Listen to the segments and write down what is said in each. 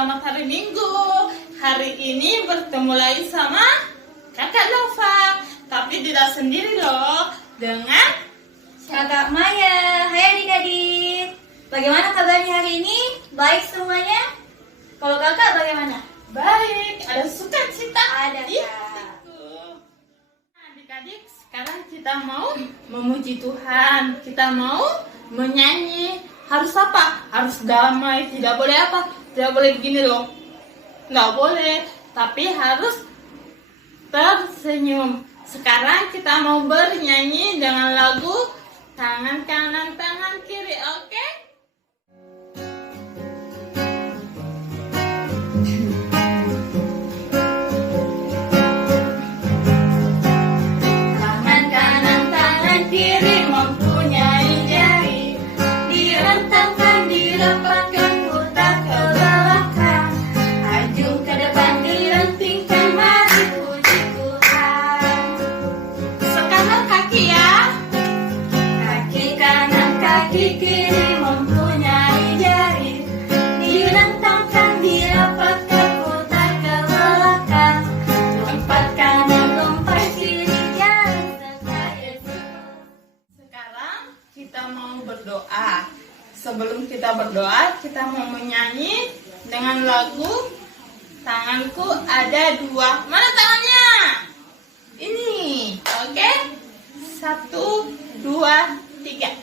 selamat hari Minggu. Hari ini bertemu lagi sama Kakak Nova, tapi tidak sendiri loh, dengan Kakak Maya. Hai adik-adik, bagaimana kabarnya hari ini? Baik semuanya? Kalau kakak bagaimana? baik. Ada sukacita Ada, di Kak. hatiku. Adik-adik, sekarang kita mau memuji Tuhan. Kita mau menyanyi. Harus apa? Harus damai. Tidak boleh apa? Tidak boleh begini loh. Nggak boleh. Tapi harus tersenyum. Sekarang kita mau bernyanyi dengan lagu tangan kanan, tangan kiri. Oke? Tangan kanan, tangan kiri mempunyai jari, direntangkan, dirapatkan, putar ke belakang, ajung ke depan, dilentingkan, mari puji Tuhan. Sekarang kaki ya, kaki kanan, kaki kiri mempunyai jari, direntangkan, dirapatkan, putar ke belakang, lompat kanan, lompat kiri, jalan serta Yesus. Sekarang kita mau berdoa. Sebelum kita berdoa, kita mau menyanyi dengan lagu Tanganku Ada Dua. Mana tangannya? Ini, oke? 1, 2, 3.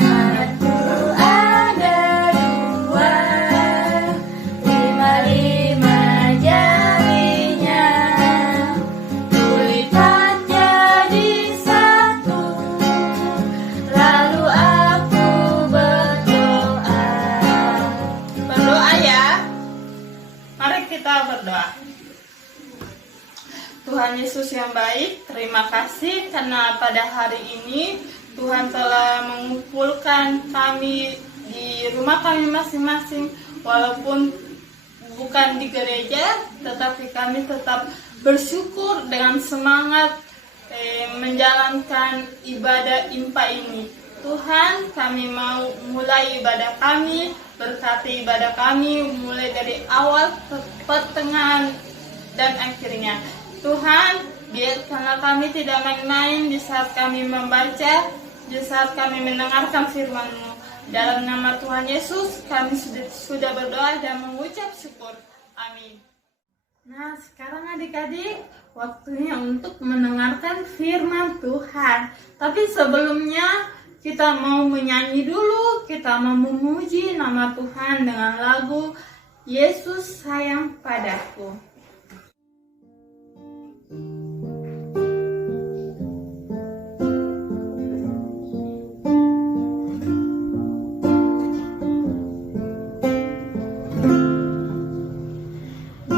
Tanganku ada dua, lima-lima jarinya, kulipat jadi satu, lalu aku berdoa. Berdoa ya. Mari kita berdoa. Tuhan Yesus yang baik, terima kasih karena pada hari ini Tuhan telah mengumpulkan kami di rumah kami masing-masing, walaupun bukan di gereja, tetapi kami tetap bersyukur dengan semangat menjalankan ibadah IMPA ini. Tuhan, kami mau mulai ibadah kami, berkati ibadah kami mulai dari awal, pertengahan, dan akhirnya. Tuhan, biarkanlah kami tidak main-main di saat kami membaca, di saat kami mendengarkan firman-Mu. Dalam nama Tuhan Yesus, kami sudah berdoa dan mengucap syukur. Amin. Nah, sekarang adik-adik, waktunya untuk mendengarkan firman Tuhan. Tapi sebelumnya, kita mau menyanyi dulu, kita mau memuji nama Tuhan dengan lagu Yesus Sayang Padaku.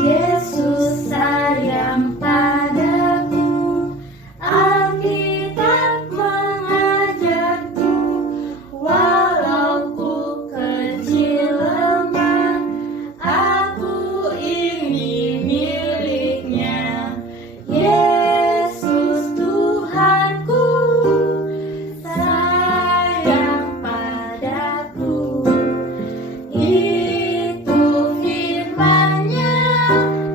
Yesus sayang padaku, Alkitab mengajarku, walau ku kecil lemah, aku ini miliknya. Yesus Tuhanku, sayang padaku. Itu firman-Nya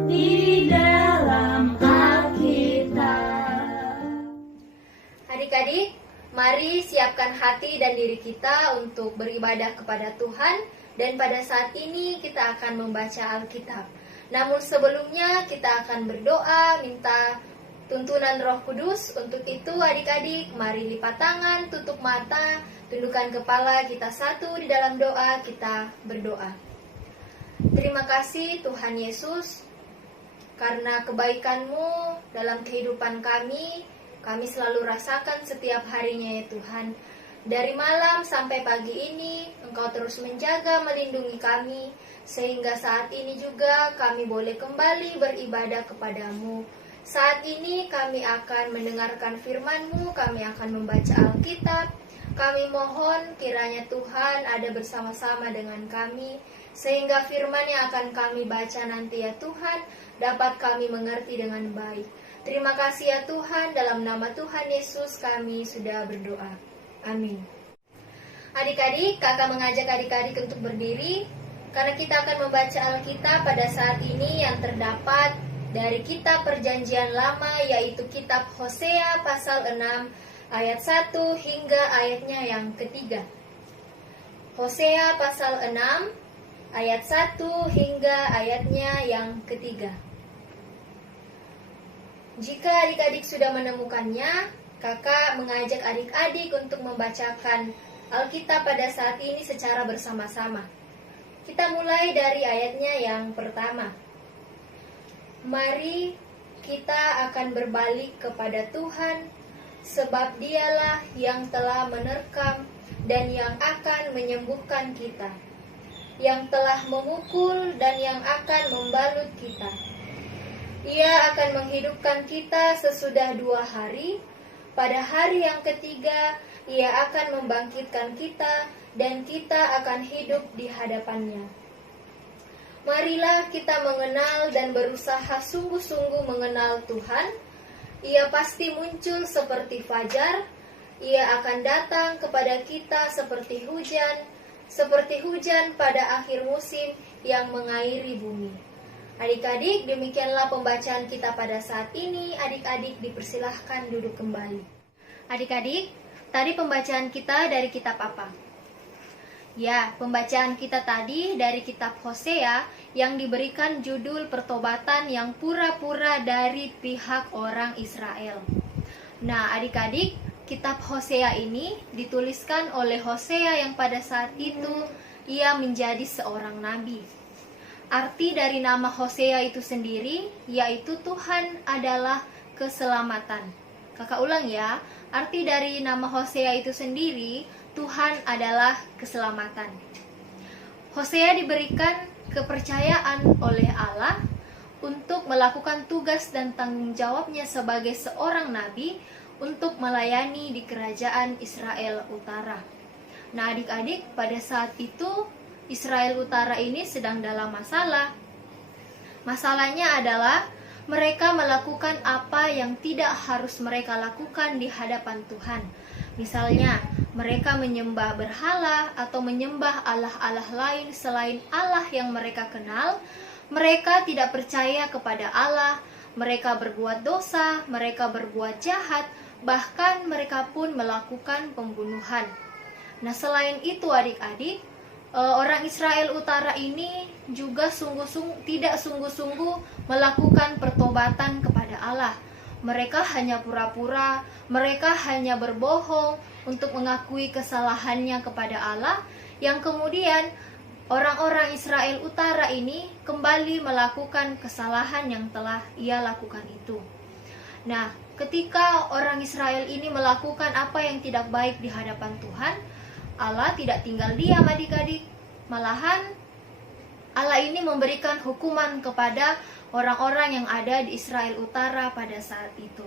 di dalam Alkitab. Adik-adik, mari siapkan hati dan diri kita untuk beribadah kepada Tuhan. Dan pada saat ini kita akan membaca Alkitab. Namun sebelumnya kita akan berdoa, minta tuntunan Roh Kudus. Untuk itu adik-adik, mari lipat tangan, tutup mata, tundukkan kepala, kita satu di dalam doa, kita berdoa. Terima kasih Tuhan Yesus, karena kebaikan-Mu dalam kehidupan kami selalu rasakan setiap harinya ya Tuhan. Dari malam sampai pagi ini, Engkau terus menjaga, melindungi kami, sehingga saat ini juga kami boleh kembali beribadah kepadamu. Saat ini kami akan mendengarkan firman-Mu, kami akan membaca Alkitab. Kami mohon kiranya Tuhan ada bersama-sama dengan kami, sehingga firman yang akan kami baca nanti ya Tuhan, dapat kami mengerti dengan baik. Terima kasih ya Tuhan, dalam nama Tuhan Yesus kami sudah berdoa. Amin. Adik-adik, kakak mengajak adik-adik untuk berdiri, karena kita akan membaca Alkitab pada saat ini yang terdapat dari kitab Perjanjian Lama, yaitu kitab Hosea pasal 6 ayat 1 hingga ayatnya yang ketiga. Hosea pasal 6 ayat 1 hingga ayatnya yang ketiga. Jika adik-adik sudah menemukannya, kakak mengajak adik-adik untuk membacakan Alkitab pada saat ini secara bersama-sama. Kita mulai dari ayatnya yang pertama. Mari kita akan berbalik kepada Tuhan, sebab Dialah yang telah menerkam dan yang akan menyembuhkan kita, yang telah memukul dan yang akan membalut kita. Ia akan menghidupkan kita sesudah 2 hari. Pada hari yang ketiga, Ia akan membangkitkan kita dan kita akan hidup di hadapannya. Marilah kita mengenal dan berusaha sungguh-sungguh mengenal Tuhan. Ia pasti muncul seperti fajar. Ia akan datang kepada kita seperti hujan pada akhir musim yang mengairi bumi. Adik-adik, demikianlah pembacaan kita pada saat ini. Adik-adik dipersilahkan duduk kembali. Adik-adik, tadi pembacaan kita dari kitab apa? Ya, pembacaan kita tadi dari kitab Hosea yang diberikan judul pertobatan yang pura-pura dari pihak orang Israel. Nah, adik-adik, kitab Hosea ini dituliskan oleh Hosea yang pada saat itu ia menjadi seorang nabi. Arti dari nama Hosea itu sendiri yaitu Tuhan adalah keselamatan. Kakak ulang ya, arti dari nama Hosea itu sendiri Tuhan adalah keselamatan. Hosea diberikan kepercayaan oleh Allah untuk melakukan tugas dan tanggung jawabnya sebagai seorang nabi untuk melayani di kerajaan Israel Utara. Nah, adik-adik, pada saat itu Israel Utara ini sedang dalam masalah. Masalahnya adalah mereka melakukan apa yang tidak harus mereka lakukan di hadapan Tuhan. Misalnya, mereka menyembah berhala atau menyembah allah-allah lain selain Allah yang mereka kenal. Mereka tidak percaya kepada Allah, mereka berbuat dosa, mereka berbuat jahat, bahkan mereka pun melakukan pembunuhan. Nah, selain itu adik-adik, orang Israel Utara ini juga tidak sungguh-sungguh melakukan pertobatan kepada Allah. Mereka hanya pura-pura, mereka hanya berbohong untuk mengakui kesalahannya kepada Allah, yang kemudian orang-orang Israel Utara ini kembali melakukan kesalahan yang telah ia lakukan itu. Nah, ketika orang Israel ini melakukan apa yang tidak baik di hadapan Tuhan, Allah tidak tinggal diam adik-adik. Malahan Allah ini memberikan hukuman kepada orang-orang yang ada di Israel Utara pada saat itu.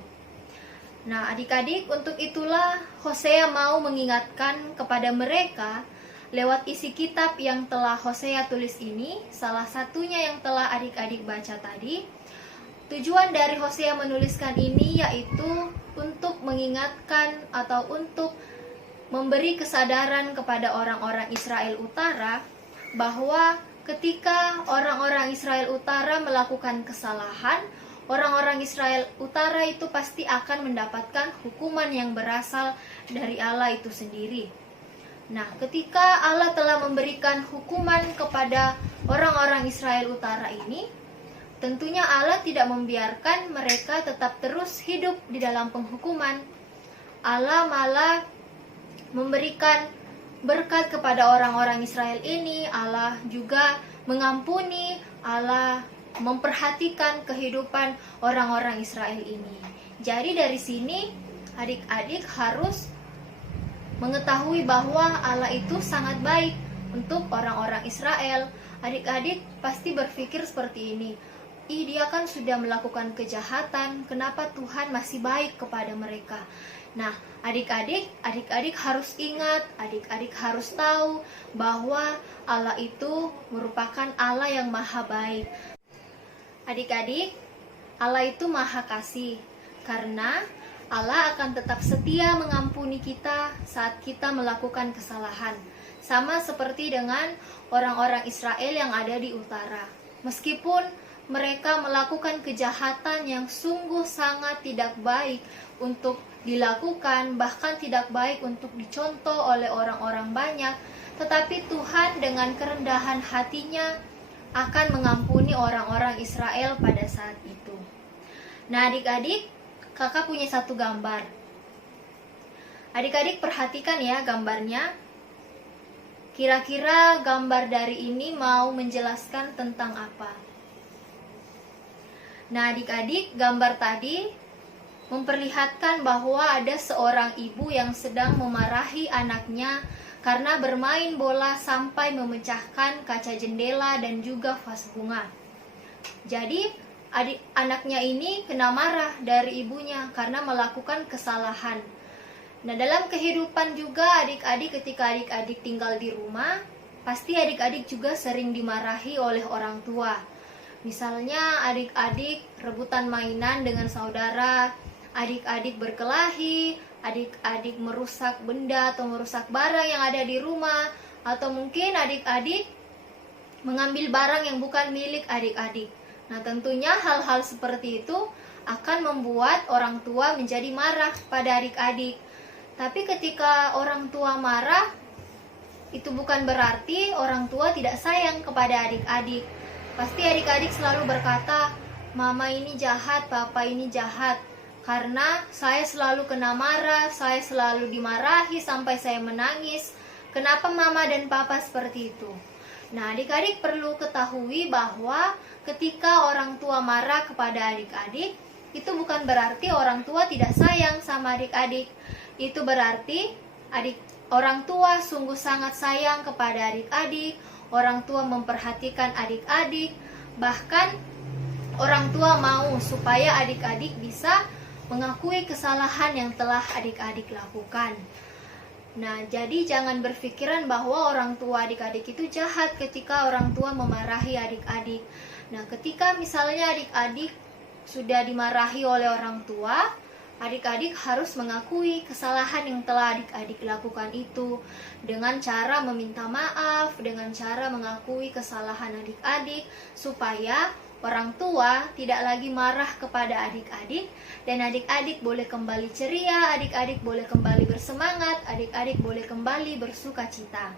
Nah, adik-adik, untuk itulah Hosea mau mengingatkan kepada mereka lewat isi kitab yang telah Hosea tulis ini, salah satunya yang telah adik-adik baca tadi. Tujuan dari Hosea menuliskan ini yaitu untuk mengingatkan atau untuk memberi kesadaran kepada orang-orang Israel Utara bahwa ketika orang-orang Israel Utara melakukan kesalahan, orang-orang Israel Utara itu pasti akan mendapatkan hukuman yang berasal dari Allah itu sendiri. Nah, ketika Allah telah memberikan hukuman kepada orang-orang Israel Utara ini, tentunya Allah tidak membiarkan mereka tetap terus hidup di dalam penghukuman. Allah malah memberikan berkat kepada orang-orang Israel ini. Allah juga mengampuni, Allah memperhatikan kehidupan orang-orang Israel ini. Jadi dari sini adik-adik harus mengetahui bahwa Allah itu sangat baik untuk orang-orang Israel. Adik-adik pasti berpikir seperti ini, dia kan sudah melakukan kejahatan, kenapa Tuhan masih baik kepada mereka? Nah, adik-adik harus ingat, adik-adik harus tahu bahwa Allah itu merupakan Allah yang maha baik. Adik-adik, Allah itu maha kasih. Karena Allah akan tetap setia mengampuni kita saat kita melakukan kesalahan. Sama seperti dengan orang-orang Israel yang ada di utara. Meskipun mereka melakukan kejahatan yang sungguh sangat tidak baik untuk dilakukan, bahkan tidak baik untuk dicontoh oleh orang-orang banyak, tetapi Tuhan dengan kerendahan hatinya akan mengampuni orang-orang Israel pada saat itu. Nah, adik-adik, kakak punya satu gambar. Adik-adik perhatikan ya gambarnya. Kira-kira gambar dari ini mau menjelaskan tentang apa? Nah, adik-adik, gambar tadi memperlihatkan bahwa ada seorang ibu yang sedang memarahi anaknya karena bermain bola sampai memecahkan kaca jendela dan juga vas bunga. Jadi, anaknya ini kena marah dari ibunya karena melakukan kesalahan. Nah, dalam kehidupan juga adik-adik, ketika adik-adik tinggal di rumah, pasti adik-adik juga sering dimarahi oleh orang tua. Misalnya adik-adik rebutan mainan dengan saudara, adik-adik berkelahi, adik-adik merusak benda atau merusak barang yang ada di rumah, atau mungkin adik-adik mengambil barang yang bukan milik adik-adik. Nah, tentunya hal-hal seperti itu akan membuat orang tua menjadi marah pada adik-adik. Tapi ketika orang tua marah, itu bukan berarti orang tua tidak sayang kepada adik-adik. Pasti adik-adik selalu berkata, "Mama ini jahat, papa ini jahat. Karena saya selalu kena marah, saya selalu dimarahi sampai saya menangis. Kenapa mama dan papa seperti itu?" Nah, adik-adik perlu ketahui bahwa ketika orang tua marah kepada adik-adik, itu bukan berarti orang tua tidak sayang sama adik-adik. Itu berarti orang tua sungguh sangat sayang kepada adik-adik, orang tua memperhatikan adik-adik, bahkan orang tua mau supaya adik-adik bisa mengakui kesalahan yang telah adik-adik lakukan. Nah, jadi jangan berpikiran bahwa orang tua adik-adik itu jahat ketika orang tua memarahi adik-adik. Nah, ketika misalnya adik-adik sudah dimarahi oleh orang tua, adik-adik harus mengakui kesalahan yang telah adik-adik lakukan itu dengan cara meminta maaf, dengan cara mengakui kesalahan adik-adik, supaya orang tua tidak lagi marah kepada adik-adik, dan adik-adik boleh kembali ceria, adik-adik boleh kembali bersemangat, adik-adik boleh kembali bersukacita.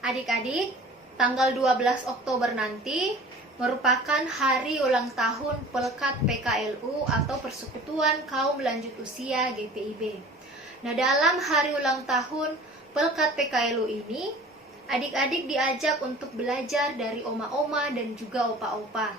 Adik-adik, tanggal 12 Oktober nanti merupakan hari ulang tahun Pelkat PKLU atau Persekutuan Kaum Lanjut Usia GPIB. Nah, dalam hari ulang tahun Pelkat PKLU ini, adik-adik diajak untuk belajar dari oma-oma dan juga opa-opa.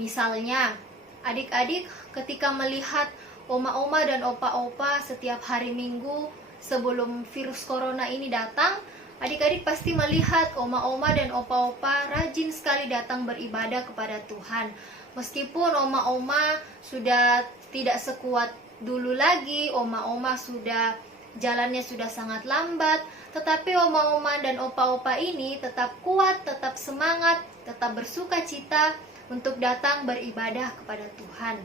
Misalnya, adik-adik ketika melihat oma-oma dan opa-opa setiap hari Minggu sebelum virus corona ini datang, adik-adik pasti melihat oma-oma dan opa-opa rajin sekali datang beribadah kepada Tuhan. Meskipun oma-oma sudah tidak sekuat dulu lagi, oma-oma jalannya sudah sangat lambat, tetapi oma-oma dan opa-opa ini tetap kuat, tetap semangat, tetap bersuka cita untuk datang beribadah kepada Tuhan.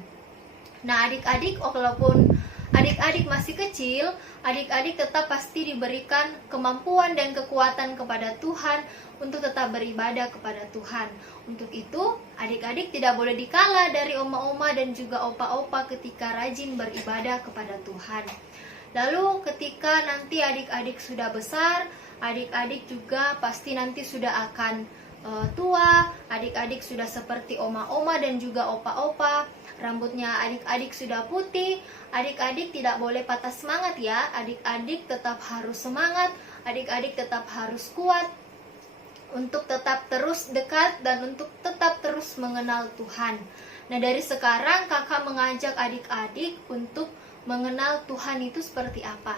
Nah, adik-adik, walaupun adik-adik masih kecil, adik-adik tetap pasti diberikan kemampuan dan kekuatan kepada Tuhan untuk tetap beribadah kepada Tuhan. Untuk itu, adik-adik tidak boleh dikalah dari oma-oma dan juga opa-opa ketika rajin beribadah kepada Tuhan. Lalu ketika nanti adik-adik sudah besar, adik-adik juga pasti nanti sudah akan tua, adik-adik sudah seperti oma-oma dan juga opa-opa, rambutnya adik-adik sudah putih, adik-adik tidak boleh patah semangat ya, adik-adik tetap harus semangat, adik-adik tetap harus kuat untuk tetap terus dekat dan untuk tetap terus mengenal Tuhan. Nah, dari sekarang kakak mengajak adik-adik untuk mengenal Tuhan itu seperti apa.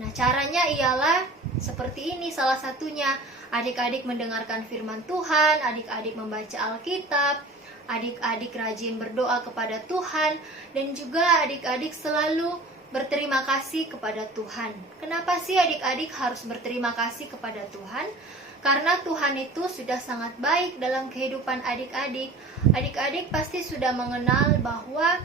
Nah, caranya ialah seperti ini, salah satunya adik-adik mendengarkan firman Tuhan, adik-adik membaca Alkitab, adik-adik rajin berdoa kepada Tuhan, dan juga adik-adik selalu berterima kasih kepada Tuhan. Kenapa sih adik-adik harus berterima kasih kepada Tuhan? Karena Tuhan itu sudah sangat baik dalam kehidupan adik-adik. Adik-adik pasti sudah mengenal bahwa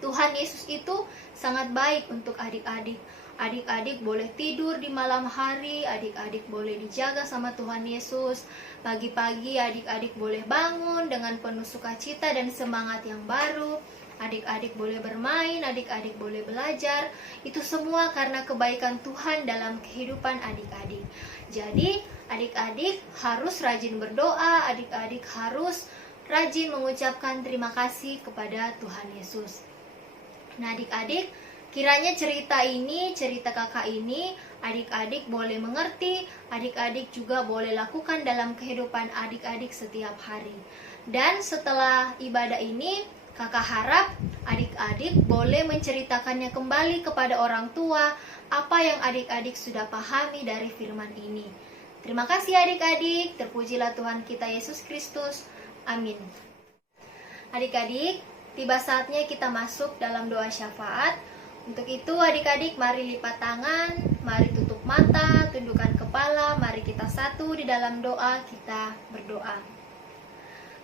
Tuhan Yesus itu sangat baik untuk adik-adik. Adik-adik boleh tidur di malam hari, adik-adik boleh dijaga sama Tuhan Yesus. Pagi-pagi adik-adik boleh bangun dengan penuh sukacita dan semangat yang baru. Adik-adik boleh bermain, adik-adik boleh belajar. Itu semua karena kebaikan Tuhan dalam kehidupan adik-adik. Jadi, adik-adik harus rajin berdoa, adik-adik harus rajin mengucapkan terima kasih kepada Tuhan Yesus. Nah, adik-adik, kiranya cerita kakak ini, adik-adik boleh mengerti, adik-adik juga boleh lakukan dalam kehidupan adik-adik setiap hari. Dan setelah ibadah ini, kakak harap adik-adik boleh menceritakannya kembali kepada orang tua apa yang adik-adik sudah pahami dari firman ini. Terima kasih adik-adik, terpujilah Tuhan kita Yesus Kristus. Amin. Adik-adik, tiba saatnya kita masuk dalam doa syafaat. Untuk itu adik-adik mari lipat tangan, mari tutup mata, tundukkan kepala, mari kita satu di dalam doa, kita berdoa.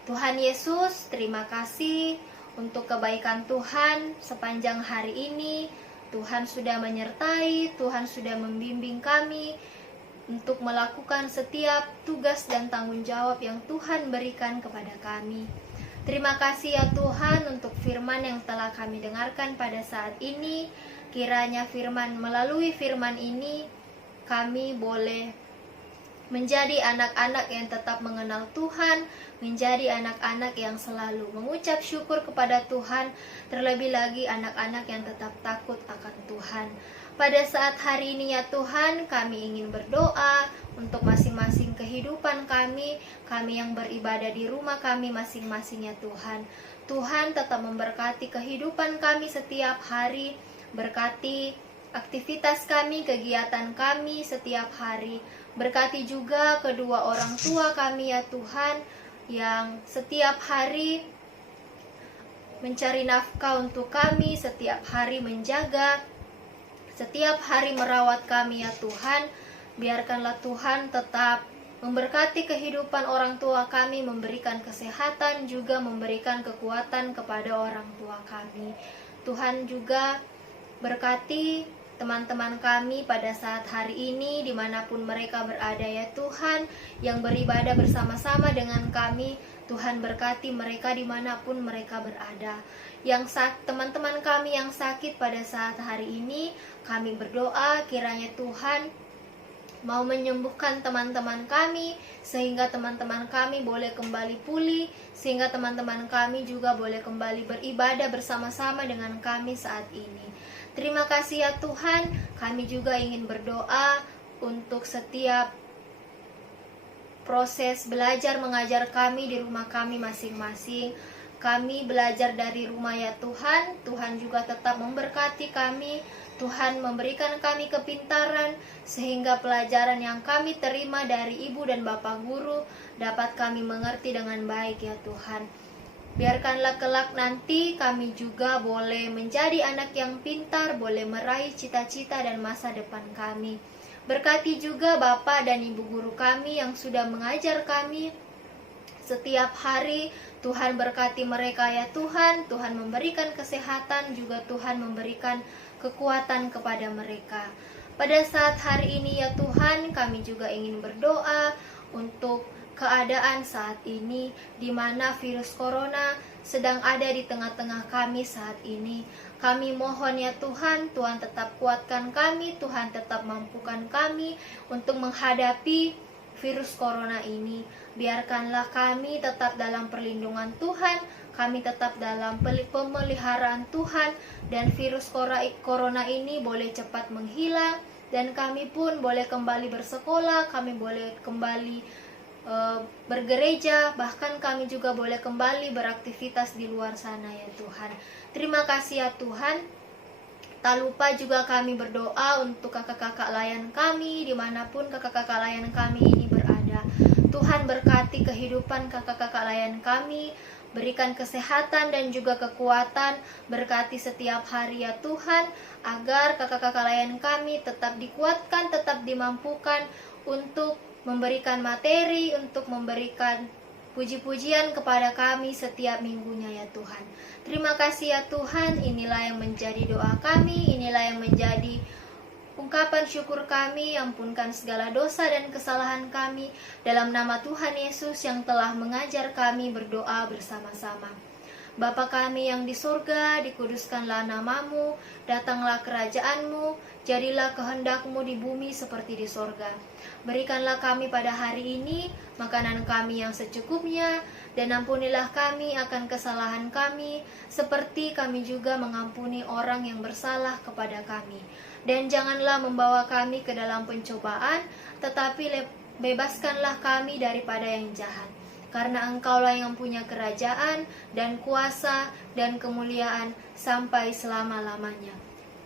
Tuhan Yesus, terima kasih untuk kebaikan Tuhan sepanjang hari ini. Tuhan sudah menyertai, Tuhan sudah membimbing kami untuk melakukan setiap tugas dan tanggung jawab yang Tuhan berikan kepada kami. Terima kasih ya Tuhan untuk firman yang telah kami dengarkan pada saat ini. Kiranya melalui firman ini kami boleh menjadi anak-anak yang tetap mengenal Tuhan, menjadi anak-anak yang selalu mengucap syukur kepada Tuhan, terlebih lagi anak-anak yang tetap takut akan Tuhan. Pada saat hari ini ya Tuhan, kami ingin berdoa untuk masing-masing kehidupan kami yang beribadah di rumah kami masing-masing ya Tuhan. Tuhan tetap memberkati kehidupan kami setiap hari, berkati aktivitas kami, kegiatan kami setiap hari. Berkati juga kedua orang tua kami ya Tuhan, yang setiap hari mencari nafkah untuk kami, setiap hari menjaga, setiap hari merawat kami ya Tuhan. Biarkanlah Tuhan tetap memberkati kehidupan orang tua kami, memberikan kesehatan, juga memberikan kekuatan kepada orang tua kami. Tuhan juga berkati teman-teman kami pada saat hari ini dimanapun mereka berada ya Tuhan, yang beribadah bersama-sama dengan kami. Tuhan berkati mereka dimanapun mereka berada. Teman-teman kami yang sakit pada saat hari ini, kami berdoa kiranya Tuhan mau menyembuhkan teman-teman kami, sehingga teman-teman kami boleh kembali pulih, sehingga teman-teman kami juga boleh kembali beribadah bersama-sama dengan kami saat ini. Terima kasih ya Tuhan, kami juga ingin berdoa untuk setiap proses belajar mengajar kami di rumah kami masing-masing. Kami belajar dari rumah ya Tuhan, Tuhan juga tetap memberkati kami, Tuhan memberikan kami kepintaran, sehingga pelajaran yang kami terima dari ibu dan bapak guru dapat kami mengerti dengan baik ya Tuhan. Biarkanlah kelak nanti kami juga boleh menjadi anak yang pintar, boleh meraih cita-cita dan masa depan kami. Berkati juga Bapak dan Ibu guru kami yang sudah mengajar kami setiap hari. Tuhan berkati mereka ya Tuhan, Tuhan memberikan kesehatan, juga Tuhan memberikan kekuatan kepada mereka. Pada saat hari ini ya Tuhan, kami juga ingin berdoa untuk keadaan saat ini di mana virus corona sedang ada di tengah-tengah kami saat ini. Kami mohon ya Tuhan, Tuhan tetap kuatkan kami, Tuhan tetap mampukan kami untuk menghadapi virus corona ini. Biarkanlah kami tetap dalam perlindungan Tuhan, kami tetap dalam pemeliharaan Tuhan, dan virus corona ini boleh cepat menghilang, dan kami pun boleh kembali bersekolah, kami boleh kembali bergereja, bahkan kami juga boleh kembali beraktivitas di luar sana ya Tuhan. Terima kasih ya Tuhan. Tak lupa juga kami berdoa untuk kakak-kakak layan kami dimanapun kakak-kakak layan kami ini berada. Tuhan berkati kehidupan kakak-kakak layan kami, berikan kesehatan dan juga kekuatan, berkati setiap hari ya Tuhan, agar kakak-kakak layan kami tetap dikuatkan, tetap dimampukan untuk memberikan materi, untuk memberikan puji-pujian kepada kami setiap minggunya ya Tuhan. Terima kasih ya Tuhan, inilah yang menjadi doa kami, inilah yang menjadi ungkapan syukur kami. Ampunkan segala dosa dan kesalahan kami dalam nama Tuhan Yesus yang telah mengajar kami berdoa bersama-sama. Bapa kami yang di surga, dikuduskanlah namamu, datanglah kerajaanmu, jadilah kehendakmu di bumi seperti di surga. Berikanlah kami pada hari ini makanan kami yang secukupnya, dan ampunilah kami akan kesalahan kami, seperti kami juga mengampuni orang yang bersalah kepada kami. Dan janganlah membawa kami ke dalam pencobaan, tetapi bebaskanlah kami daripada yang jahat. Karena Engkaulah yang punya kerajaan dan kuasa dan kemuliaan sampai selama-lamanya.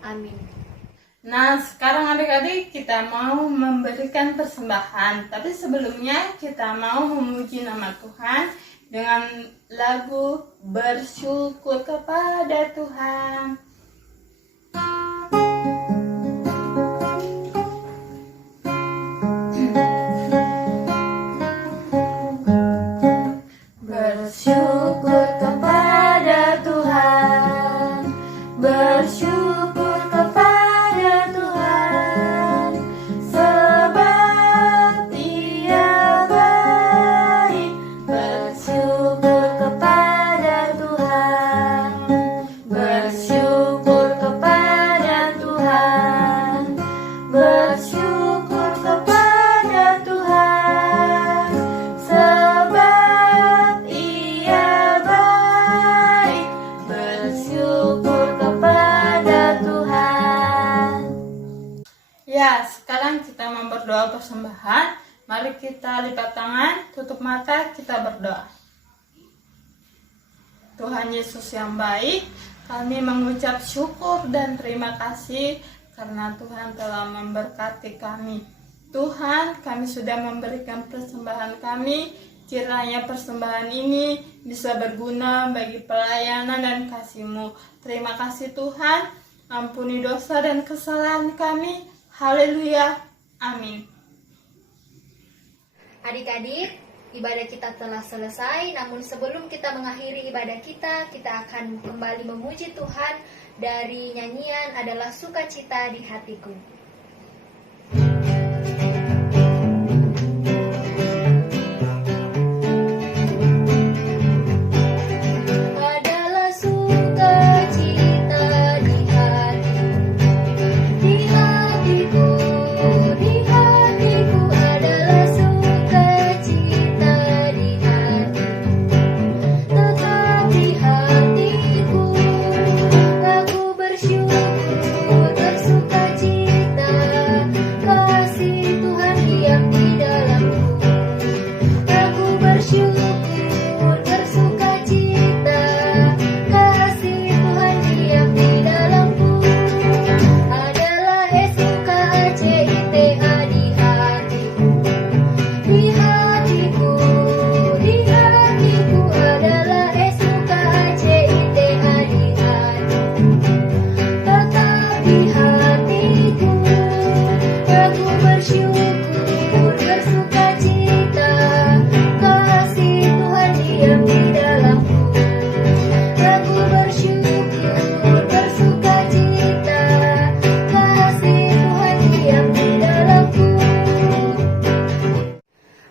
Amin. Nah, sekarang adik-adik kita mau memberikan persembahan. Tapi sebelumnya kita mau memuji nama Tuhan dengan lagu Bersyukur kepada Tuhan. Bersyukur kepada Tuhan, bersyukur kepada Tuhan, sebab Dia baik. Bersyukur kepada Tuhan, bersyukur kepada Tuhan, bersyukur kepada Tuhan, sebab Ia baik. Bersyukur kepada Tuhan. Ya, sekarang kita mau berdoa persembahan. Mari kita lipat tangan, tutup mata, kita berdoa. Tuhan Yesus yang baik, kami mengucap syukur dan terima kasih karena Tuhan telah memberkati kami. Tuhan, kami sudah memberikan persembahan kami. Kiranya persembahan ini bisa berguna bagi pelayanan dan kasih-Mu. Terima kasih Tuhan, ampuni dosa dan kesalahan kami. Haleluya. Amin. Adik-adik, ibadah kita telah selesai. Namun sebelum kita mengakhiri ibadah kita akan kembali memuji Tuhan dari nyanyian Adalah Sukacita di Hatiku.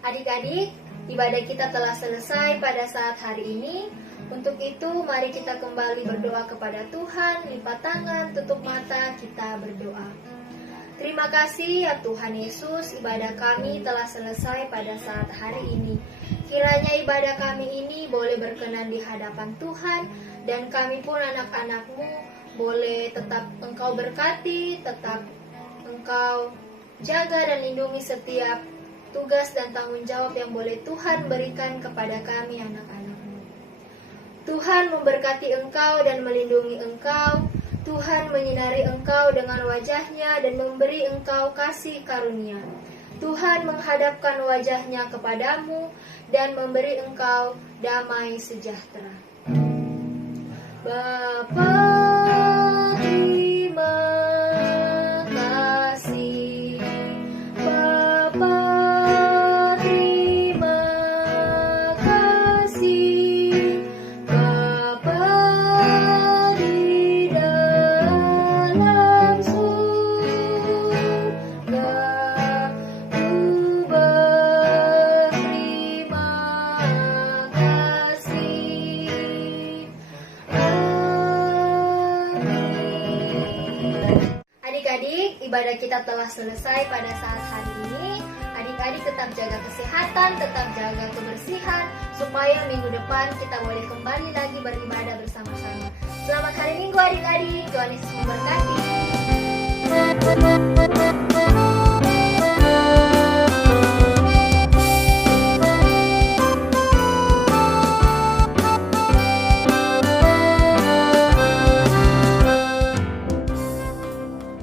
Adik-adik, ibadah kita telah selesai pada saat hari ini. Untuk itu, mari kita kembali berdoa kepada Tuhan, lipat tangan, tutup mata, kita berdoa. Terima kasih ya Tuhan Yesus, ibadah kami telah selesai pada saat hari ini. Kiranya ibadah kami ini boleh berkenan di hadapan Tuhan, dan kami pun anak-anak-Mu boleh tetap Engkau berkati, tetap Engkau jaga dan lindungi setiap tugas dan tanggung jawab yang boleh Tuhan berikan kepada kami anak-anak-Mu. Tuhan memberkati Engkau dan melindungi Engkau. Tuhan menyinari Engkau dengan wajah-Nya dan memberi Engkau kasih karunia. Tuhan menghadapkan wajah-Nya kepadamu dan memberi Engkau damai sejahtera. Bapa, terima kasih. Bapa, terima kasih. ibadah kita telah selesai pada saat hari ini. Adik-adik tetap jaga kesehatan, tetap jaga kebersihan, supaya minggu depan kita boleh kembali lagi beribadah bersama-sama. Selamat hari Minggu adik-adik, Tuhan Yesus memberkati.